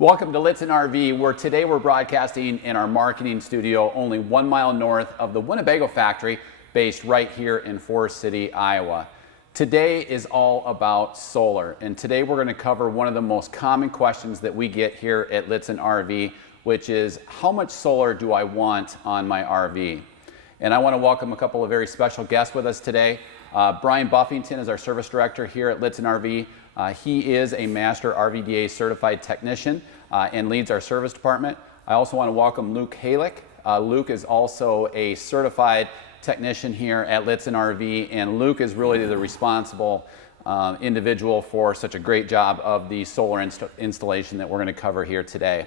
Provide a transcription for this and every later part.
Welcome to Lichtsinn RV, where today we're broadcasting in our marketing studio only 1 mile north of the Winnebago Factory, based right here in Forest City, Iowa. Today is all about solar, and today we're going to cover one of the most common questions that we get here at Lichtsinn RV, which is, how much solar do I want on my RV? And I want to welcome a couple of very special guests with us today. Brian Buffington is our service director here at Lichtsinn RV. He is a master RVDA certified technician and leads our service department. I also want to welcome Luke Hejlik. Luke is also a certified technician here at Lichtsinn RV, and Luke is really the responsible individual for such a great job of the solar installation that we're going to cover here today.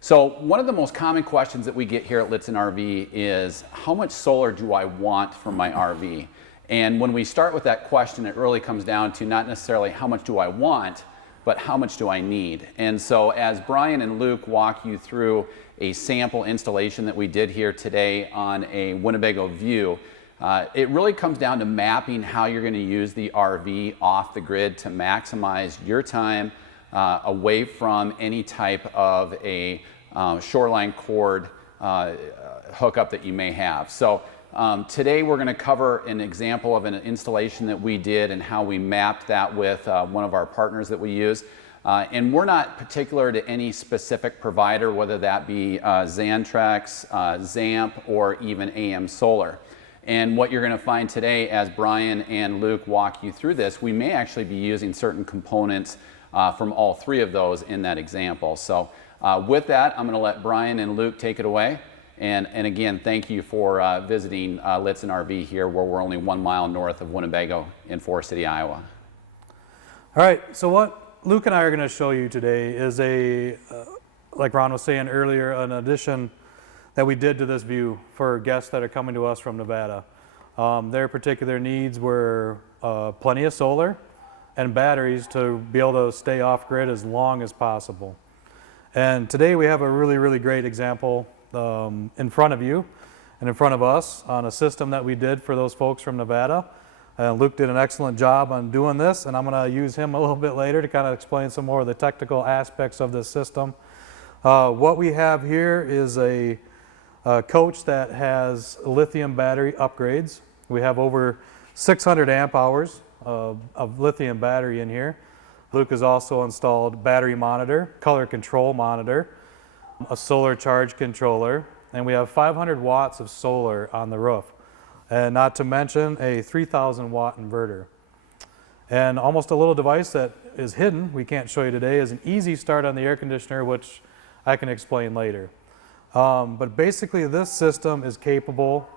So one of the most common questions that we get here at Lichtsinn RV is, how much solar do I want for my RV? And when we start with that question, it really comes down to not necessarily how much do I want, but how much do I need? And so as Brian and Luke walk you through a sample installation that we did here today on a Winnebago View, it really comes down to mapping how you're going to use the RV off the grid to maximize your time away from any type of a shoreline cord hookup that you may have. So today we're going to cover an example of an installation that we did and how we mapped that with one of our partners that we use. And we're not particular to any specific provider, whether that be Xantrex, Zamp, or even AM Solar. And what you're going to find today, as Brian and Luke walk you through this, we may actually be using certain components from all three of those in that example. So with that, I'm going to let Brian and Luke take it away. And again, thank you for visiting Lichtsinn RV here, where we're only 1 mile north of Winnebago in Forest City, Iowa. All right, so what Luke and I are going to show you today is like Ron was saying earlier, an addition that we did to this view for guests that are coming to us from Nevada. Their particular needs were plenty of solar and batteries to be able to stay off grid as long as possible. And today we have a really great example in front of you and in front of us on a system that we did for those folks from Nevada. Luke did an excellent job on doing this, and I'm going to use him a little bit later to kind of explain some more of the technical aspects of this system. What we have here is a coach that has lithium battery upgrades. We have over 600 amp hours of lithium battery in here. Luke has also installed battery monitor, color control monitor, a solar charge controller, and we have 500 watts of solar on the roof, and not to mention a 3,000 watt inverter. And almost a little device that is hidden, we can't show you today, is an easy start on the air conditioner, which I can explain later. But basically this system is capable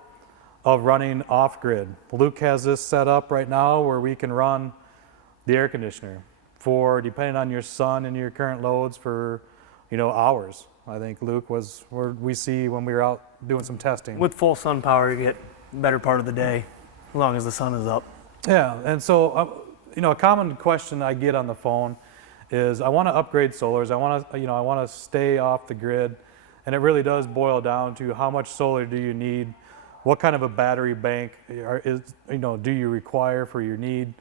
of running off grid. Luke has this set up right now where we can run the air conditioner for, depending on your sun and your current loads, for hours. I think Luke was where we see when we were out doing some testing. With full sun power, you get better part of the day, as long as the sun is up. Yeah, and so a common question I get on the phone is, I want to upgrade solars. I want to stay off the grid, and it really does boil down to how much solar do you need, what kind of a battery bank do you require for your need,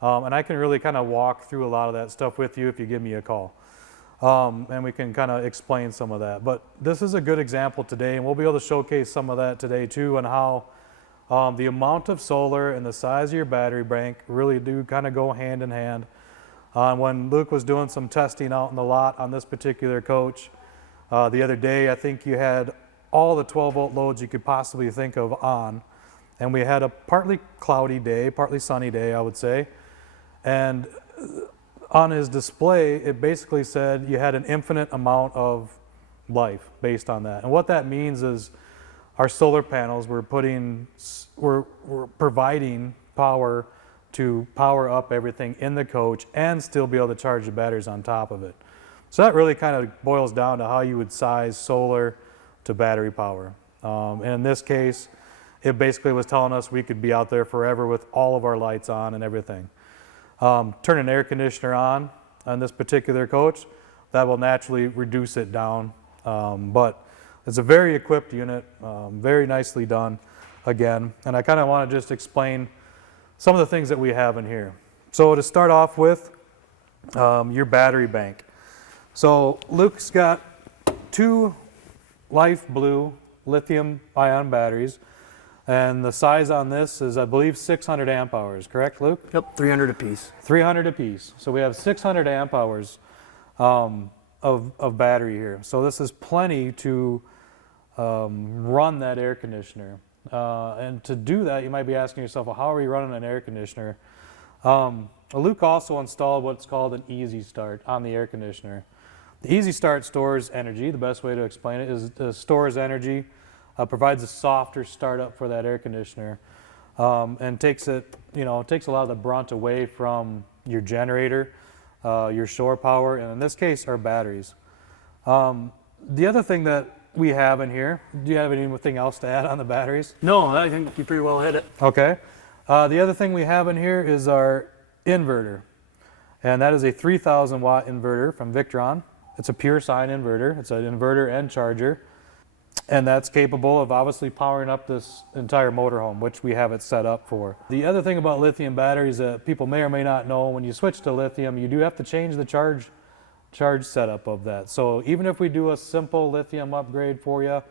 and I can really kind of walk through a lot of that stuff with you if you give me a call. And we can kind of explain some of that. But this is a good example today, and we'll be able to showcase some of that today too, and how the amount of solar and the size of your battery bank really do kind of go hand in hand. When Luke was doing some testing out in the lot on this particular coach the other day, I think you had all the 12-volt loads you could possibly think of on, and we had a partly cloudy day, partly sunny day, I would say, and on his display, it basically said you had an infinite amount of life based on that. And what that means is our solar panels were providing power to power up everything in the coach and still be able to charge the batteries on top of it. So that really kind of boils down to how you would size solar to battery power. And in this case, it basically was telling us we could be out there forever with all of our lights on and everything. Turn an air conditioner on this particular coach, that will naturally reduce it down. But it's a very equipped unit, very nicely done again. And I kind of want to just explain some of the things that we have in here. So to start off with, your battery bank. So Luke's got 2 life blue lithium ion batteries, and the size on this is, I believe, 600 amp hours, correct, Luke? Yep, 300 apiece. 300 apiece. So we have 600 amp hours of battery here. So this is plenty to run that air conditioner. And to do that, you might be asking yourself, well, how are we running an air conditioner? Luke also installed what's called an Easy Start on the air conditioner. The Easy Start stores energy. The best way to explain it is it stores energy, provides a softer startup for that air conditioner, and takes it, takes a lot of the brunt away from your generator, your shore power, and in this case, our batteries. The other thing that we have in here, do you have anything else to add on the batteries? No, I think you pretty well hit it. Okay. The other thing we have in here is our inverter, and that is a 3,000 watt inverter from Victron. It's a pure sine inverter. It's an inverter and charger, and that's capable of obviously powering up this entire motorhome, which we have it set up for. The other thing about lithium batteries that people may or may not know, when you switch to lithium, you do have to change the charge setup of that. So even if we do a simple lithium upgrade for you,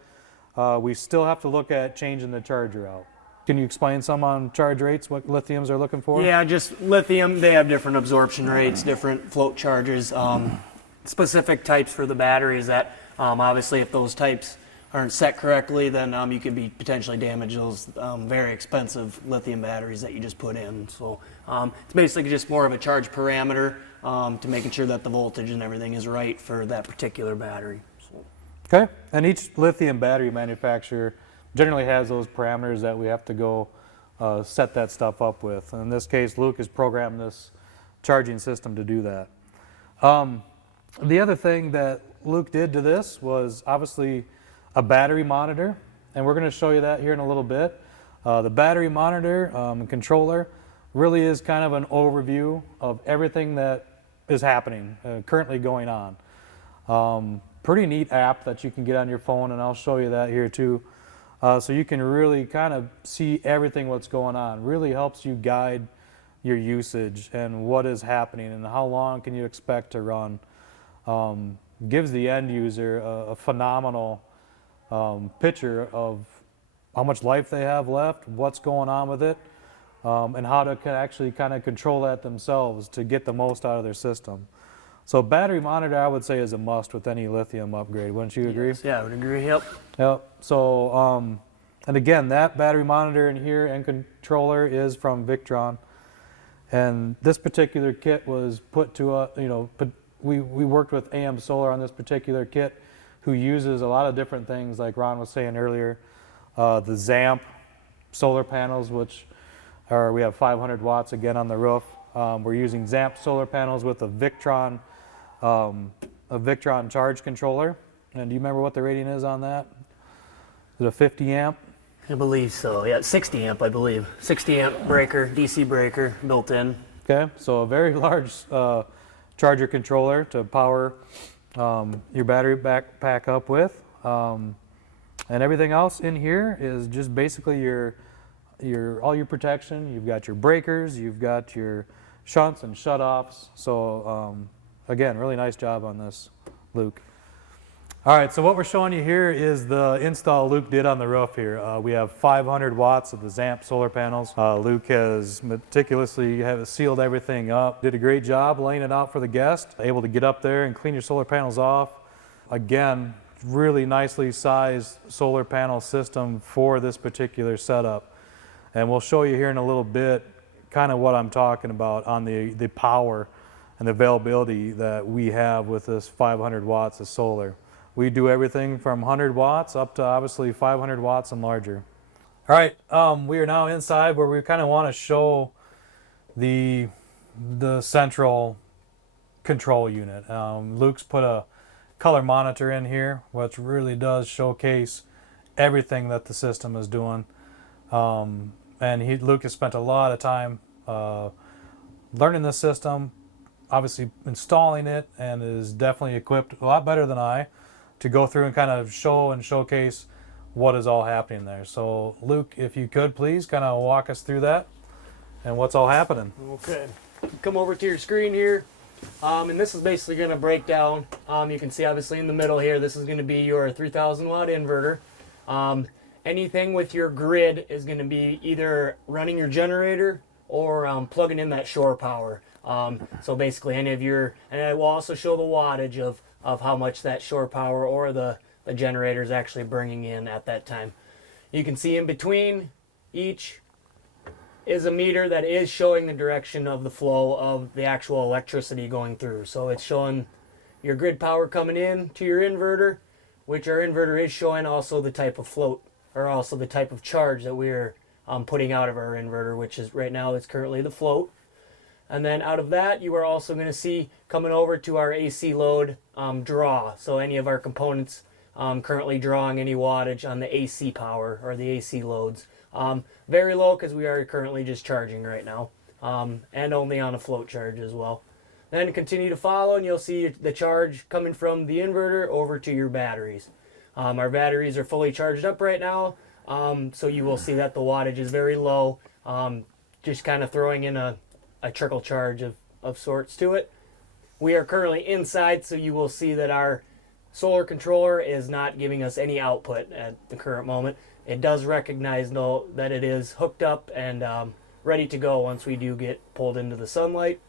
we still have to look at changing the charger out. Can you explain some on charge rates, what lithiums are looking for? Yeah, just lithium, they have different absorption rates, different float charges, specific types for the batteries that obviously if those types aren't set correctly, then you could be potentially damage those very expensive lithium batteries that you just put in. So it's basically just more of a charge parameter to making sure that the voltage and everything is right for that particular battery. So. Okay, and each lithium battery manufacturer generally has those parameters that we have to go set that stuff up with. In this case, Luke has programmed this charging system to do that. The other thing that Luke did to this was obviously a battery monitor, and we're going to show you that here in a little bit. The battery monitor and controller really is kind of an overview of everything that is happening, currently going on. Pretty neat app that you can get on your phone, and I'll show you that here too. So you can really kind of see everything what's going on. Really helps you guide your usage and what is happening and how long can you expect to run. Gives the end user a phenomenal picture of how much life they have left, what's going on with it, and how to actually kind of control that themselves to get the most out of their system. So battery monitor, I would say, is a must with any lithium upgrade. Wouldn't you agree? Yes, yeah, I would agree. Yep. Yep. So, and again, that battery monitor in here and controller is from Victron. And this particular kit was put to we worked with AM Solar on this particular kit, who uses a lot of different things, like Ron was saying earlier. The Zamp solar panels, which are, we have 500 watts again on the roof. We're using Zamp solar panels with a Victron charge controller. And do you remember what the rating is on that? Is it a 50 amp? I believe so. Yeah, 60 amp, I believe. 60 amp breaker, DC breaker built in. Okay, so a very large charger controller to power your battery backpack up with. And everything else in here is just basically all your protection. You've got your breakers, you've got your shunts and shutoffs. So again, really nice job on this, Luke. All right, so what we're showing you here is the install Luke did on the roof here. We have 500 watts of the Zamp solar panels. Luke has meticulously sealed everything up. Did a great job laying it out for the guest. Able to get up there and clean your solar panels off. Again, really nicely sized solar panel system for this particular setup. And we'll show you here in a little bit kind of what I'm talking about on the power and the availability that we have with this 500 watts of solar. We do everything from 100 watts up to obviously 500 watts and larger. All right, we are now inside where we kind of want to show the central control unit. Luke's put a color monitor in here, which really does showcase everything that the system is doing. And Luke has spent a lot of time learning the system, obviously installing it, and is definitely equipped a lot better than I to go through and kind of show and showcase what is all happening there. So Luke, if you could please kind of walk us through that and what's all happening. Okay. Come over to your screen here. And this is basically going to break down. You can see obviously in the middle here, this is going to be your 3,000 watt inverter. Anything with your grid is going to be either running your generator or plugging in that shore power. So basically any of your, and it will also show the wattage of how much that shore power or the generator is actually bringing in at that time. You can see in between each is a meter that is showing the direction of the flow of the actual electricity going through. So it's showing your grid power coming in to your inverter, which our inverter is showing also the type of float or also the type of charge that we're putting out of our inverter, which is right now it's currently the float. And then out of that, you are also going to see coming over to our AC load draw. So any of our components currently drawing any wattage on the AC power or the AC loads. Very low because we are currently just charging right now, and only on a float charge as well. Then continue to follow and you'll see the charge coming from the inverter over to your batteries. Our batteries are fully charged up right now, so you will see that the wattage is very low, just kind of throwing in a trickle charge of sorts to it. We are currently inside, so you will see that our solar controller is not giving us any output at the current moment. It does recognize though that it is hooked up and ready to go once we do get pulled into the sunlight.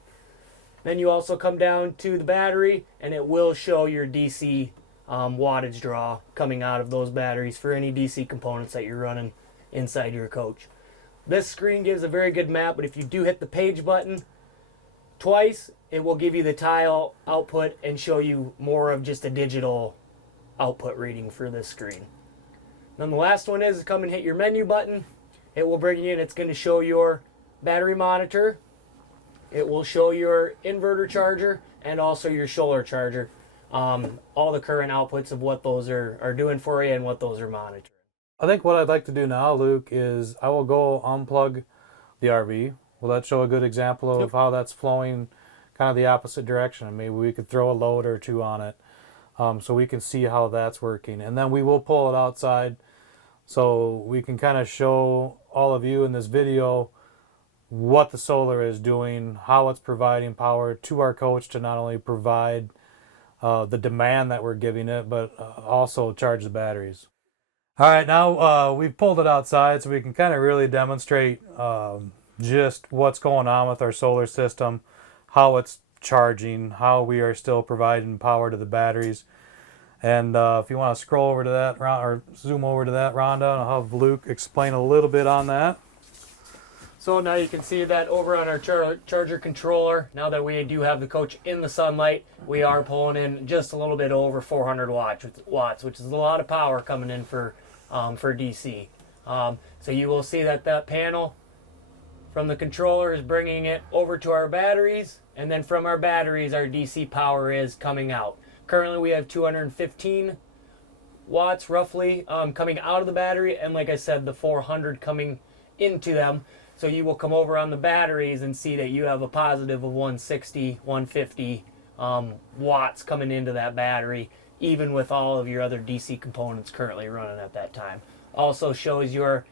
Then you also come down to the battery and it will show your DC wattage draw coming out of those batteries for any DC components that you're running inside your coach. This screen gives a very good map, but if you do hit the page button twice, it will give you the tile output and show you more of just a digital output reading for this screen. Then the last one is come and hit your menu button. It will bring you in. It's going to show your battery monitor. It will show your inverter charger and also your solar charger. All the current outputs of what those are doing for you and what those are monitoring. I think what I'd like to do now, Luke, is I will go unplug the RV. Will that show a good example of how that's flowing kind of the opposite direction? And maybe we could throw a load or two on it so we can see how that's working. And then we will pull it outside so we can kind of show all of you in this video what the solar is doing, how it's providing power to our coach to not only provide the demand that we're giving it, but also charge the batteries. All right, now we've pulled it outside so we can kind of really demonstrate just what's going on with our solar system, how it's charging, how we are still providing power to the batteries. And if you want to scroll over to that or zoom over to that, Rhonda, I'll have Luke explain a little bit on that. So now you can see that over on our charger controller, now that we do have the coach in the sunlight, we are pulling in just a little bit over 400 watts, which is a lot of power coming in for DC. So you will see that panel from the controller is bringing it over to our batteries, and then from our batteries, our DC power is coming out. Currently, we have 215 watts roughly coming out of the battery, and like I said, the 400 coming into them. So you will come over on the batteries and see that you have a positive of 160, 150 watts coming into that battery, even with all of your other DC components currently running at that time. Also shows your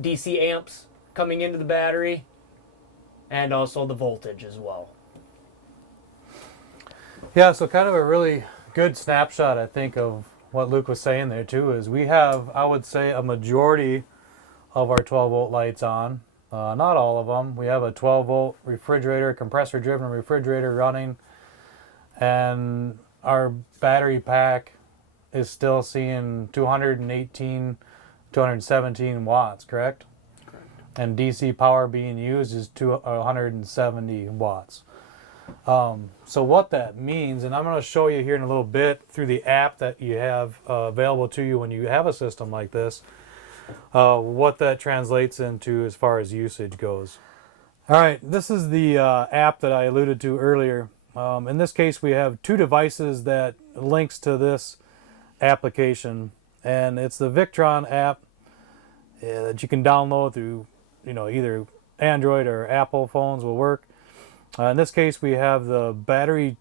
DC amps coming into the battery and also the voltage as well. Yeah, so kind of a really good snapshot, I think, of what Luke was saying there too, is we have, I would say, a majority of our 12-volt lights on. Not all of them. We have a 12-volt refrigerator, compressor-driven refrigerator running, and our battery pack is still seeing 218, 217 watts, correct? Correct. And DC power being used is 170 watts. So what that means, and I'm going to show you here in a little bit through the app that you have available to you when you have a system like this, what that translates into as far as usage goes. All right, this is the app that I alluded to earlier. In this case, we have two devices that links to this application, and it's the Victron app that you can download through, either Android or Apple phones will work. In this case, we have the battery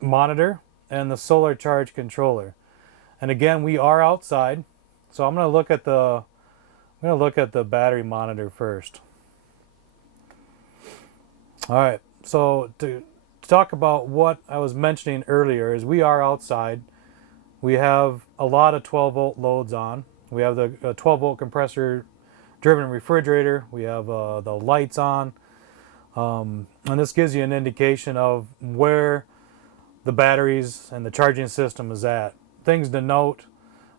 monitor and the solar charge controller. And again, we are outside. So I'm going to look at the battery monitor first. All right. So to talk about what I was mentioning earlier, is we are outside. We have a lot of 12-volt loads on. We have the 12-volt compressor driven refrigerator. We have the lights on. And this gives you an indication of where the batteries and the charging system is at. Things to note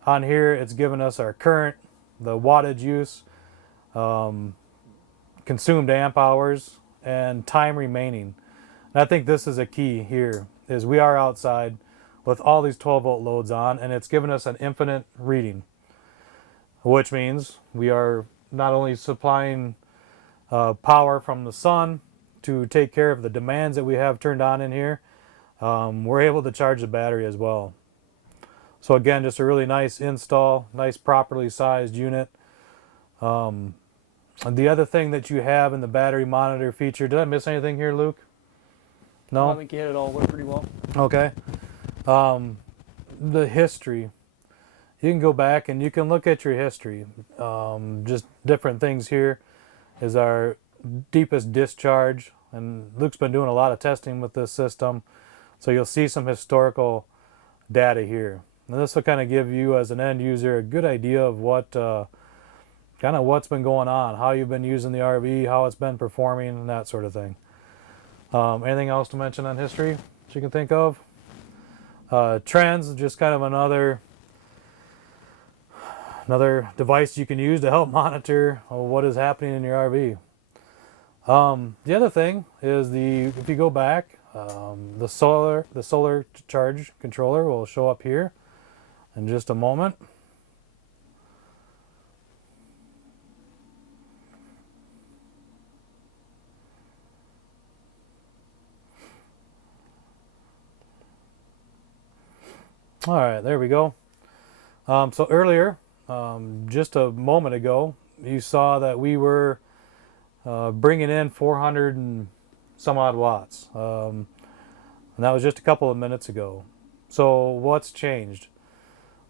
on here, it's given us our current, the wattage use, consumed amp hours, and time remaining. And I think this is a key here, is we are outside with all these 12-volt loads on, and it's given us an infinite reading, which means we are not only supplying power from the sun to take care of the demands that we have turned on in here, we're able to charge the battery as well. So again, just a really nice install, nice properly sized unit. And the other thing that you have in the battery monitor feature, did I miss anything here, Luke? No? I think you hit it all pretty well. Okay. The history. You can go back and you can look at your history. Just different things here is our deepest discharge. And Luke's been doing a lot of testing with this system. So you'll see some historical data here. And this will kind of give you as an end user a good idea of what kind of what's been going on, how you've been using the RV, how it's been performing, and that sort of thing. Anything else to mention on history that you can think of? Trends, just kind of another device you can use to help monitor what is happening in your RV. The other thing is if you go back, the solar charge controller will show up here in just a moment. All right, there we go. So earlier, just a moment ago, you saw that we were bringing in 400 and some odd watts. And that was just a couple of minutes ago. So what's changed?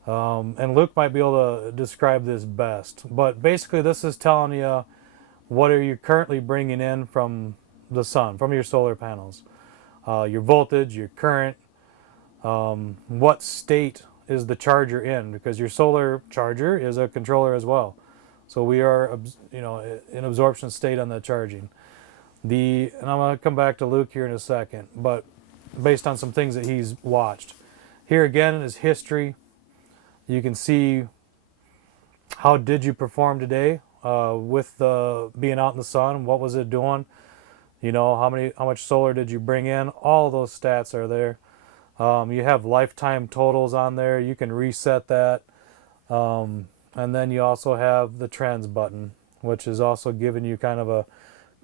And Luke might be able to describe this best. But basically this is telling you what are you currently bringing in from the sun, from your solar panels. Your voltage, your current, what state is the charger in, because your solar charger is a controller as well. So we are, in absorption state on the charging. And I'm going to come back to Luke here in a second, but based on some things that he's watched. Here again is history. You can see how did you perform today with being out in the sun. What was it doing? How much solar did you bring in? All those stats are there. You have lifetime totals on there. You can reset that. And then you also have the trends button, which is also giving you kind of a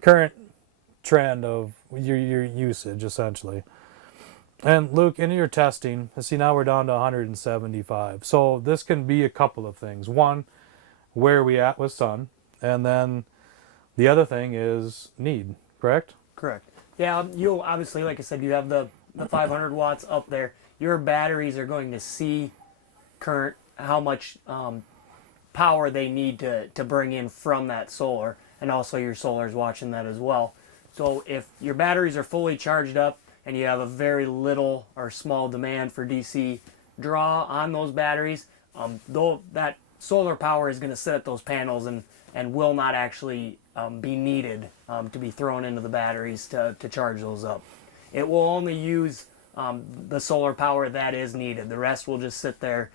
current trend of your usage, essentially. And Luke, in your testing, see now we're down to 175. So this can be a couple of things. One, where are we at with sun? And then the other thing is need, correct? Correct. Yeah, you'll obviously, like I said, you have the 500 watts up there. Your batteries are going to see current, how much power they need to bring in from that solar, and also your solar is watching that as well. So if your batteries are fully charged up and you have a very little or small demand for DC draw on those batteries, though that solar power is going to sit at those panels and will not actually be needed to be thrown into the batteries to charge those up. It will only use the solar power that is needed. The rest will just sit there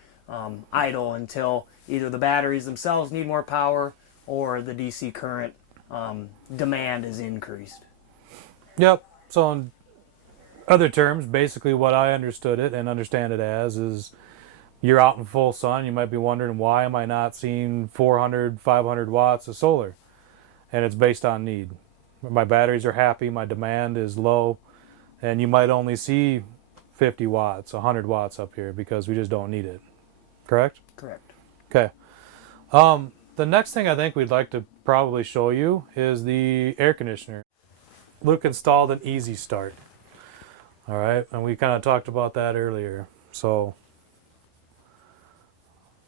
idle until either the batteries themselves need more power or the DC current demand is increased. Yep. So in other terms, basically what I understood it and understand it as is you're out in full sun. You might be wondering, why am I not seeing 400, 500 watts of solar? And it's based on need. My batteries are happy. My demand is low. And you might only see 50 watts, 100 watts up here because we just don't need it. Correct? Correct. Okay. The next thing I think we'd like to probably show you is the air conditioner. Luke installed an easy start. All right, and we kind of talked about that earlier. So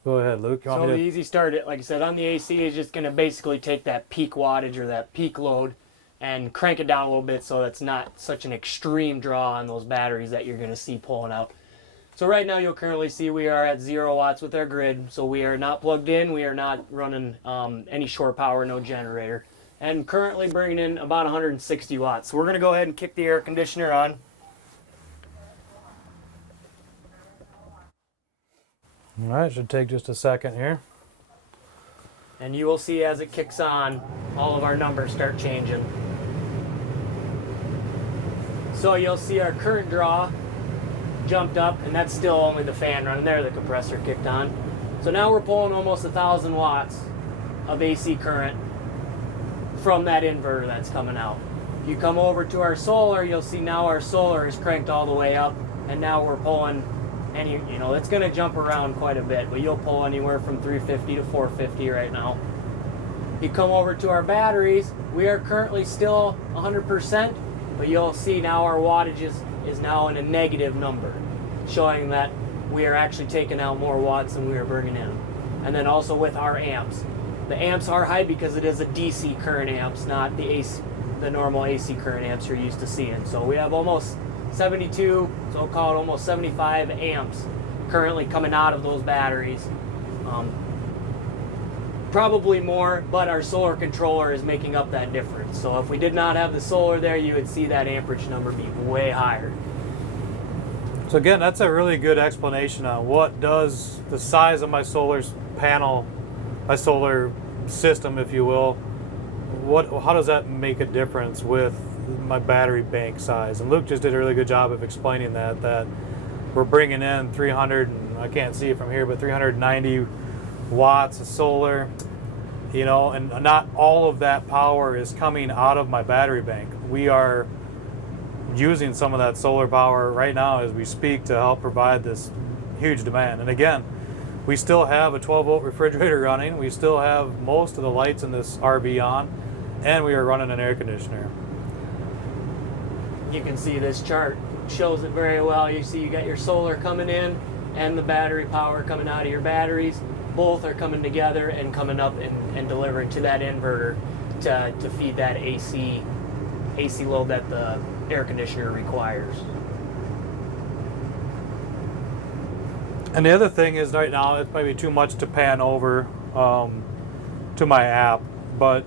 go ahead, Luke. So the easy start, like I said, on the AC is just going to basically take that peak wattage or that peak load and crank it down a little bit so it's not such an extreme draw on those batteries that you're going to see pulling out. So right now you'll currently see we are at 0 watts with our grid, so we are not plugged in, we are not running any shore power, no generator, and currently bringing in about 160 watts. So we're going to go ahead and kick the air conditioner on. All right, should take just a second here. And you will see as it kicks on, all of our numbers start changing. So you'll see our current draw jumped up, and that's still only the fan running there, the compressor kicked on. So now we're pulling almost 1,000 watts of AC current from that inverter that's coming out. If you come over to our solar, you'll see now our solar is cranked all the way up, and now we're pulling it's going to jump around quite a bit, but you'll pull anywhere from 350 to 450 right now. You come over to our batteries, we are currently still 100%, but you'll see now our wattage is now in a negative number, showing that we are actually taking out more watts than we are bringing in. And then also with our amps. The amps are high because it is a DC current amps, not the normal AC current amps you're used to seeing. So we have almost 72, so I'll call it almost 75 amps currently coming out of those batteries. Probably more, but our solar controller is making up that difference. So if we did not have the solar there, you would see that amperage number be way higher. So again, that's a really good explanation on what does the size of my solar panel, my solar system, if you will, how does that make a difference with my battery bank size? And Luke just did a really good job of explaining that we're bringing in 300, and I can't see it from here, but 390 watts of solar, and not all of that power is coming out of my battery bank. We are using some of that solar power right now as we speak to help provide this huge demand. And again, we still have a 12-volt refrigerator running, we still have most of the lights in this RV on, and we are running an air conditioner. You can see this chart shows it very well. You see you got your solar coming in and the battery power coming out of your batteries. Both are coming together and coming up and delivering to that inverter to feed that AC load that the air conditioner requires. And the other thing is, right now it might be too much to pan over to my app, but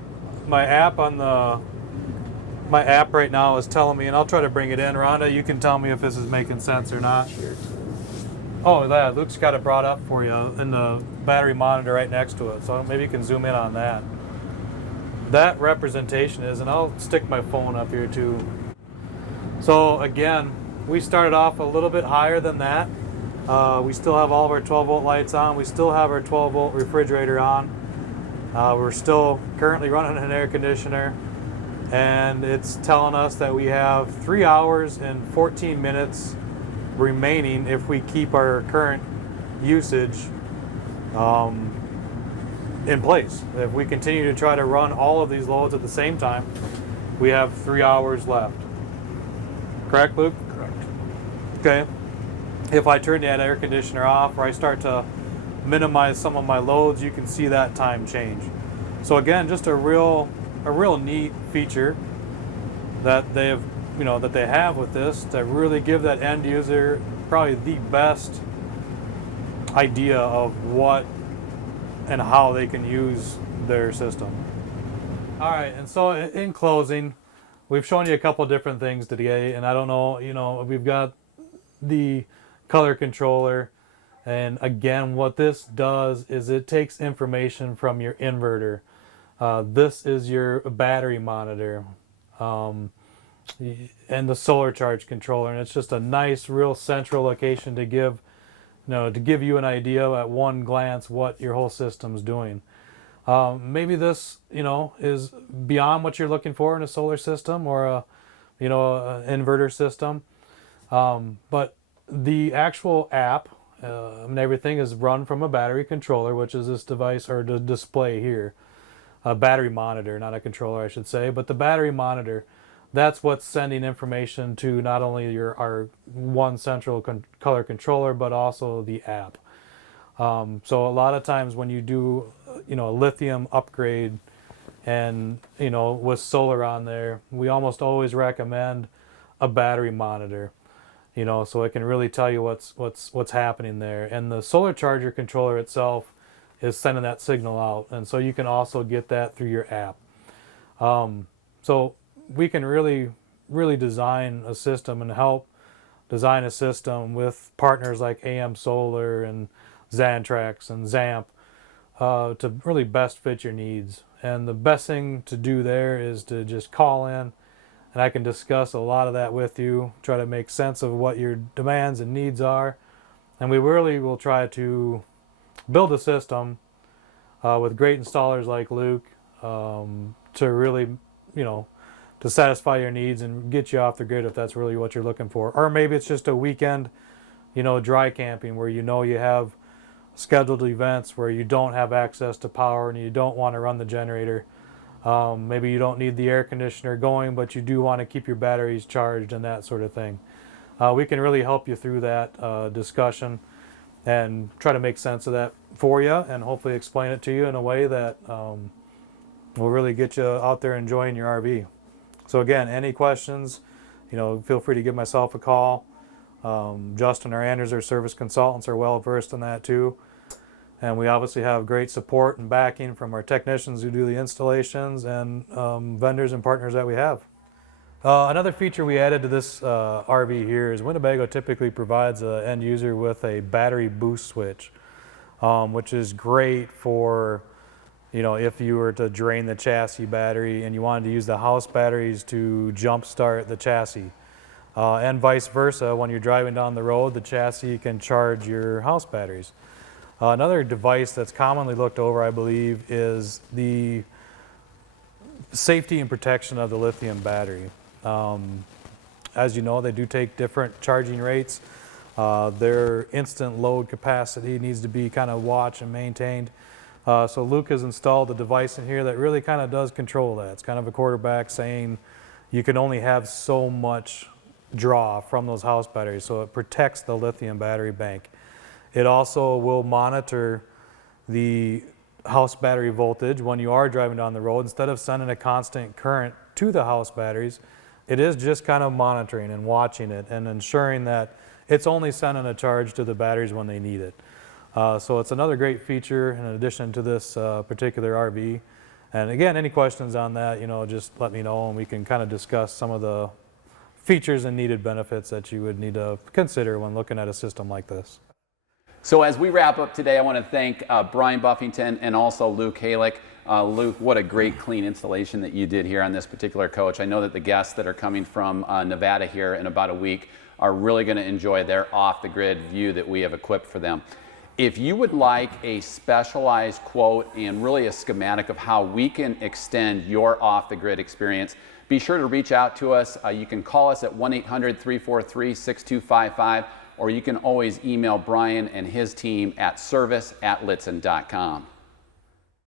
my app right now is telling me, and I'll try to bring it in. Rhonda, you can tell me if this is making sense or not. Sure. Oh, yeah, Luke's got it brought up for you in the battery monitor right next to it, so maybe you can zoom in on that. That representation is, and I'll stick my phone up here too. So again, we started off a little bit higher than that. We still have all of our 12-volt lights on. We still have our 12-volt refrigerator on. We're still currently running an air conditioner, and it's telling us that we have 3 hours and 14 minutes remaining if we keep our current usage in place. If we continue to try to run all of these loads at the same time, we have 3 hours left. Correct, Luke? Correct. Okay. If I turn that air conditioner off, or I start to minimize some of my loads, you can see that time change. So again, just a real neat feature that they have with this to really give that end user probably the best idea of what and how they can use their system. All right, and so in closing, we've shown you a couple different things today, and I don't know, we've got the color controller, and again, what this does is it takes information from your inverter. This is your battery monitor, and the solar charge controller, and it's just a nice, real central location to give you an idea at one glance what your whole system's doing. Maybe this, is beyond what you're looking for in a solar system or an inverter system, but the actual app and everything is run from a battery controller, which is this device or the display here. A battery monitor, not a controller, I should say, but the battery monitor, that's what's sending information to not only our one central color controller, but also the app. So a lot of times when you do, a lithium upgrade, And, you know, with solar on there, we almost always recommend a battery monitor, you know, so it can really tell you what's happening there. And the solar charger controller itself is sending that signal out, and so you can also get that through your app. So we can really design a system and help design a system with partners like AM Solar and Xantrex and Zamp to really best fit your needs. And the best thing to do there is to just call in, and I can discuss a lot of that with you, try to make sense of what your demands and needs are, and we really will try to build a system with great installers like Luke to really, you know, to satisfy your needs and get you off the grid if that's really what you're looking for. Or maybe it's just a weekend, you know, dry camping where you know you have scheduled events where you don't have access to power and you don't want to run the generator. Maybe you don't need the air conditioner going, but you do want to keep your batteries charged and that sort of thing. We can really help you through that discussion and try to make sense of that for you and hopefully explain it to you in a way that will really get you out there enjoying your RV. So again, any questions, you know, feel free to give myself a call. Justin or Anders, our service consultants, are well versed in that too. And we obviously have great support and backing from our technicians who do the installations and vendors and partners that we have. Another feature we added to this RV here is Winnebago typically provides an end user with a battery boost switch, which is great for, you know, if you were to drain the chassis battery and you wanted to use the house batteries to jump start the chassis. And vice versa, when you're driving down the road, the chassis can charge your house batteries. Another device that's commonly looked over, I believe, is the safety and protection of the lithium battery. As you know, they do take different charging rates. Their instant load capacity needs to be kind of watched and maintained. So Luke has installed a device in here that really kind of does control that. It's kind of a quarterback saying you can only have so much draw from those house batteries, so it protects the lithium battery bank. It also will monitor the house battery voltage when you are driving down the road. Instead of sending a constant current to the house batteries, it is just kind of monitoring and watching it and ensuring that it's only sending a charge to the batteries when they need it. So it's another great feature in addition to this particular RV. And again, any questions on that, you know, just let me know and we can kind of discuss some of the features and needed benefits that you would need to consider when looking at a system like this. So as we wrap up today, I want to thank Brian Buffington and also Luke Hejlik. Luke, what a great clean installation that you did here on this particular coach. I know that the guests that are coming from Nevada here in about a week are really going to enjoy their off-the-grid view that we have equipped for them. If you would like a specialized quote and really a schematic of how we can extend your off-the-grid experience, be sure to reach out to us. You can call us at 1-800-343-6255, or you can always email Brian and his team at service@littsinn.com.